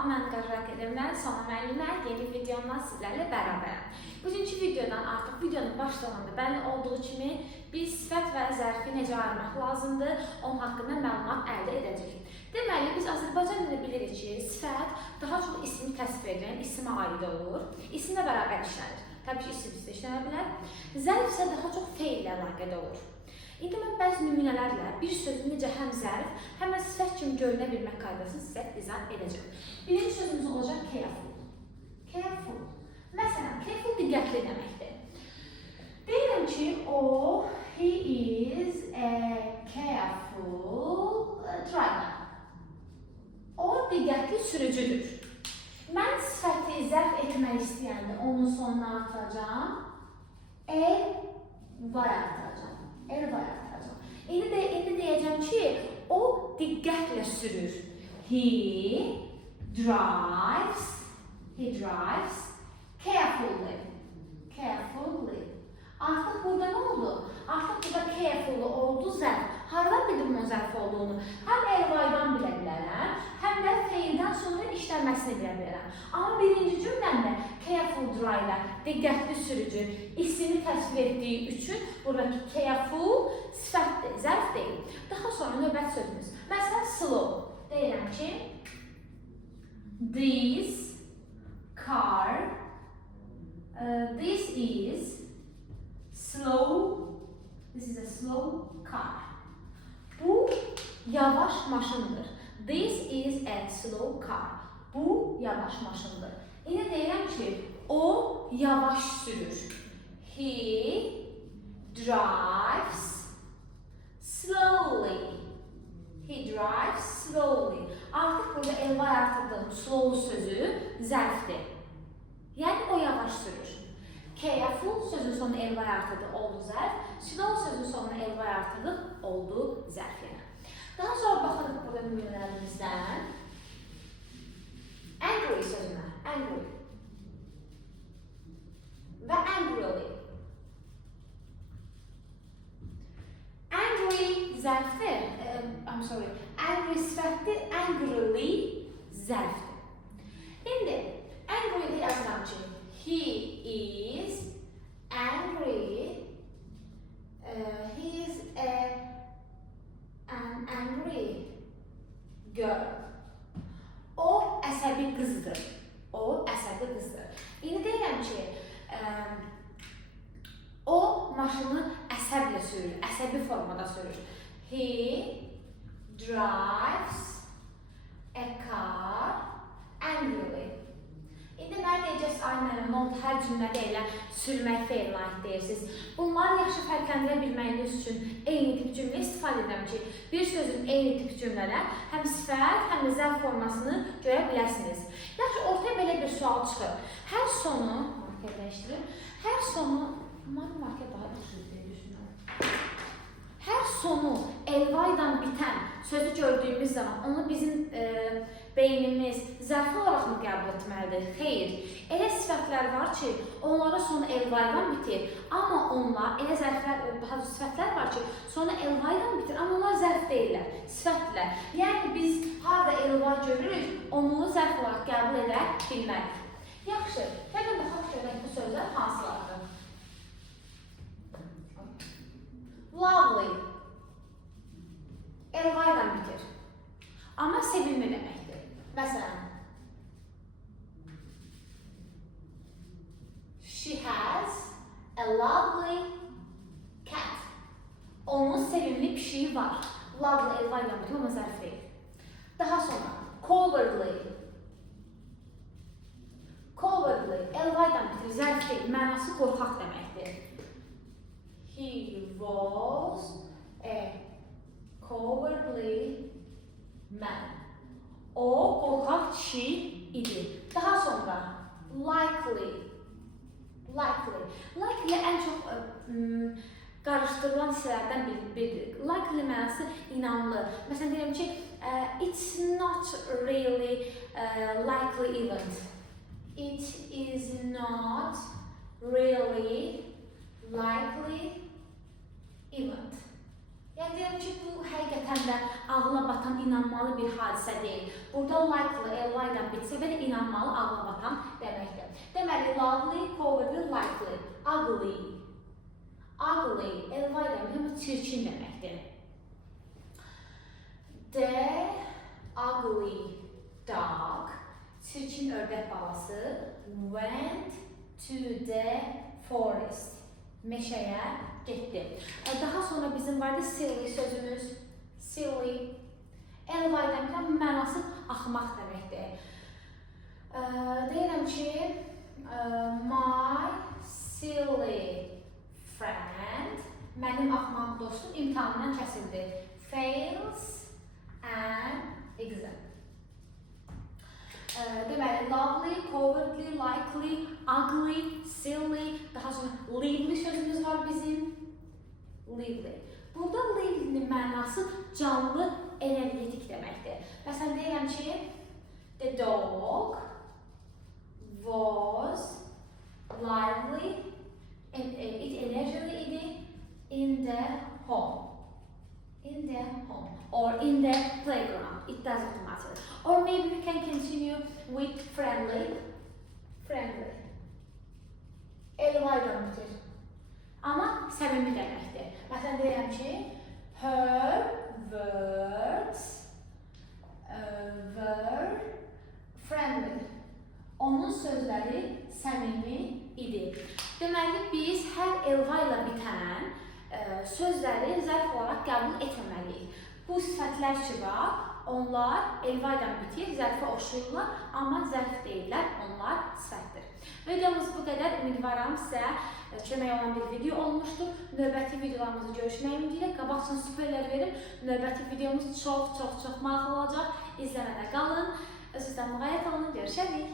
Salam, mən Qərra Akademiyədən Sona müəllimə yeni videomla sizlərlə bərabərəm. Bugünkü videodan artıq videonun başlanğında bəlli olduğu kimi biz sifət və zərfi necə ayırmaq lazımdır, onun haqqında məlumat əldə edəcəyik. Deməli, biz Azərbaycan dilində bilirik ki, sifət daha çox ismi təsvir edən, isimə aid olur. İsimlə bərabər işlənir. Təbii ki, isim isə işlənə bilər. Zərf isə daha çox feillə əlaqədə olur. İndi mən bəzi nümunələrlə bir sözün necə həm zərf, həm də sifət kimi görünə bilmək qaydasını sizə izah edəcəm. Birinci sözümüz olacaq careful. Careful. Məsələn, careful diqqətli deməkdir. Deyirəm ki, he is a careful driver. O diqqətli sürücüdür. Mən sifəti zərf etmək istəyəndə onun sonuna atacağım. Var atacağım. Var atacağım. İndi deyəcəm ki, o diqqətlə sürür. He drives carefully. Artıq burada nə oldu? Artıq burada careful oldu zərf. Hardan bildim o zərf olduğunu? Həm elvaydan bilə bilərəm, həm də feildən sonra işlənməsini bilə bilərəm. Amma birinci cümləmdə careful driver, diqqətli sürücü ismini təsvir etdiyi üçün buradakı careful sifətdir, zərf deyil. Daha sonra növbət sözümüz. Məsələn, slow. Deyirəm ki, this is a slow car. Bu yavaş maşındır. This is a slow car. Bu yavaş maşındır. İndi deyirəm ki, o yavaş sürür. He drives slowly. Artıq burada elva artırdığım slow sözü zərfdir. Yəni o yavaş sürür. Careful sözün sonuna elva artırdı oldu zərf. Slow sözün sonuna elva artırdı oldu zərf yəni. Daha sonra baxırıq burada nümunələrimizdən. Angry sözünə. Angry. Və angrily. Angry zərfdir. Angry sifətdir. Angrily zərfdir. İndi angry'də yazıram ki, he is angry. He is an angry girl. O əsəbi qızdır. İndi deyirəm ki, o maşını əsəblə sürür, əsəbi formada sürür. He drives a car angrily. İndi nə deyəcəksiniz? Ay mənim, hər cümlədə elə sürmək feilinə aid deyirsiniz. Bunları yaxşı fərqləndirə bilməyiniz üçün eyni tip cümlə istifadə edirəm ki, bir sözün eyni tip cümlədə həm sifət, həm də zərf formasını görə bilərsiniz. Yaxşı, ortaya belə bir sual çıxır. Hər sonu, marker dəyişdirir, marker daha yaxşıdır deyə düşünürəm. Hər sonu elva ilə bitən sözü gördüyümüz zaman onu bizim beynimiz zərf olaraq mı qəbul etməlidir? Xeyr. Elə sifətlər var ki, onlara sonu elva ilə bitir, amma onlar, elə sifətlər var ki, sonu elva ilə bitir, amma onlar zərf deyirlər, sifətlər. Yəni biz harada elva görürük, onu zərf olaraq qəbul edə bilmərik. Yaxşı, gəlin baxaq görək bu sözlər hansılardır? Lovely. Elva ilə bitir. Amma sevimli deməkdir. Məsələn, she has a lovely cat. Onun sevimli pişiyi var. Lovely elva ilə bitir, amma zərf deyil. Daha sonra, cowardly. Elva ilə bitir, zərf deyil. Mənası qorxaq deməkdir. He was a cowardly man. O qorxaq kişi idi. Daha sonra likely ən çox qarışdırılan hissələrdən biridir. Likely mənası inanlı. Məsələn deyirəm ki, it's not really likely event. It is not really likely event. Yəni deyirəm ki, bu həqiqətən də ağla batan, inanmalı bir hadisə deyil. Burada likely, ly ilə bitsə belə inanmalı, ağla batan deməkdir. Deməli, lovely, cowardly, likely, ugly. Ugly, ly ilə çirkin deməkdir. The ugly dog, çirkin ördək balası, went to the forest. Meşəyə getdi. Daha sonra bizim vardı silly sözümüz. Silly. Ly-dən mənası axmaq deməkdir. Deyirəm ki, my silly friend, mənim axmaq dostum imtahandan kəsildi. Fails an exam. Deməli, lovely, cowardly, likely, ugly, silly, daha sonra lively sözümüz var bizim. Lively. Burada lively'nin mənası canlı, energetik deməkdir. Məsələn, deyirəm ki, the dog was lively, it energetic idi in the home. In the home or in the playground, it doesn't matter. Or maybe we can continue with friendly. Friendly. Ly-dan bitir. Amma səmimi deməkdir. Məsələn, deyirəm ki, her words were friendly. Onun sözləri səmimi idi. Deməli, biz hər ly ilə bitən sözləri zərf olaraq qəbul etməməliyik. Bu sifətlər ki var, onlar ly-dən bitir, zərfə oxşuyurlar, amma zərf deyirlər, onlar sifətdir. Videomuz bu qədər, ümidvaram sizə kömək olan bir video olmuşdur. Növbəti videolarımızı görüşmək ümidilə, qabaq üçün spoiler verim. Növbəti videomuz çox maraqlı olacaq. İzləmədə qalın, özünüzdən müğayət olun, görüşərik.